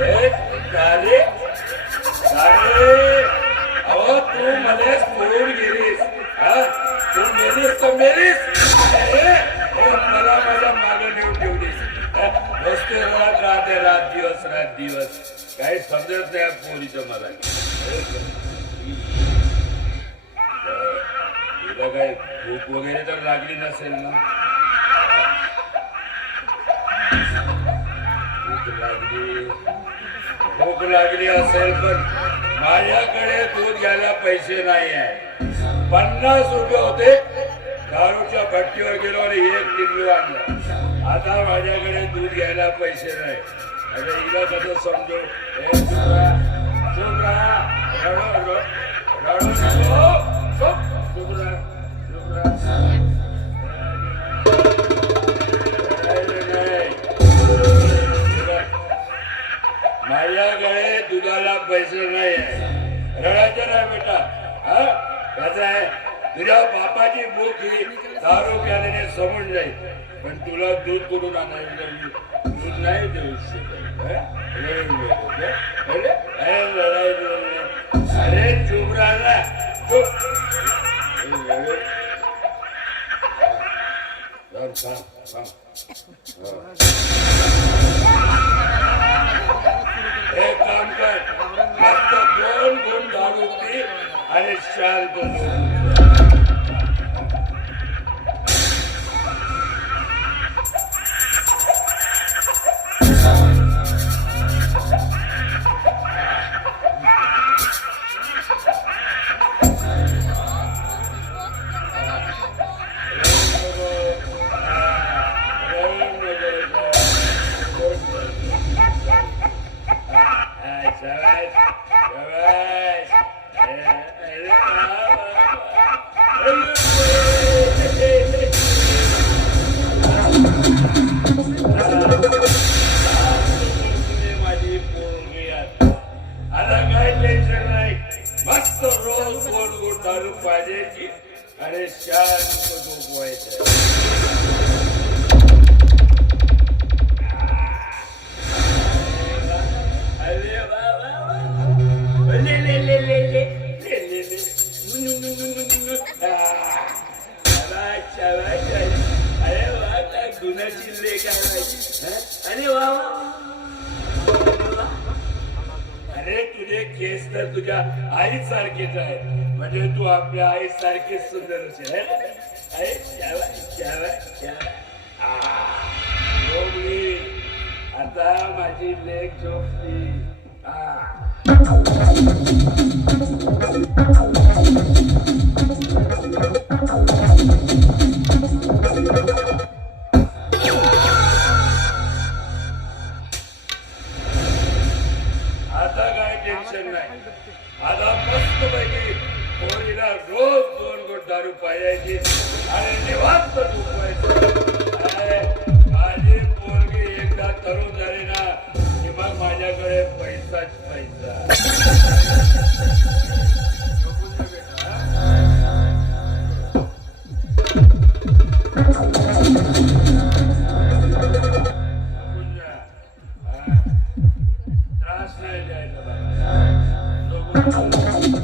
ए, झाले अहो तू मला सोडून गेलीस. हा? तू गेलीस तर मेलीस. हो, मला माझ्या मागे नेऊन ठेवलीस. हा, नुसते रात राहते रात दिवस रात दिवस. काही समजत नाही या पोरीचं मला. तुला काय भूक वगैरे तर लागली नसेल ना? भूक लागली भूक लागली असेल पण माझ्याकडे दूध घ्यायला पैसे नाही आहे पन्नास रुपये होते. दारूच्या भट्टीवर गेलो आणि एक टिंबू आणलं. आता माझ्याकडे दूध घ्यायला पैसे नाही. अरे हिला कसं समजू? ए, राहा, राहा. रडू, रडू, माझ्याकडे दुधाला पैसे नाही आहे रडायचं नाही बेटा. हा? कसं आहे? तुझ्या बापाची भूक ही दारू प्याल्याने समज जाईल पण तुला दूध करून आणायचं? दूध नाही देऊ शकत. अरे अरे म्हणजे अरे चुप राहा चुप. हे. रडू. पाहिजे आणि शांत झोपवायचं शिंदे अरे वा. अरे तुझे केस तर तुझ्या आई सारखेच आहेत. म्हणजे तू आपल्या आई सारखेच सुंदर असेल अरे हो आता माझी लेख झोपली. हा टेन्शन नाही आता मस्त पैकी पोरीला रोज दोन गोट दारू पाहिजे आणि निवांत माझी पोरगी एकदा तरुण झाली ना की मग माझ्याकडे पैसाच पैसा. त्रास नाही Thank you.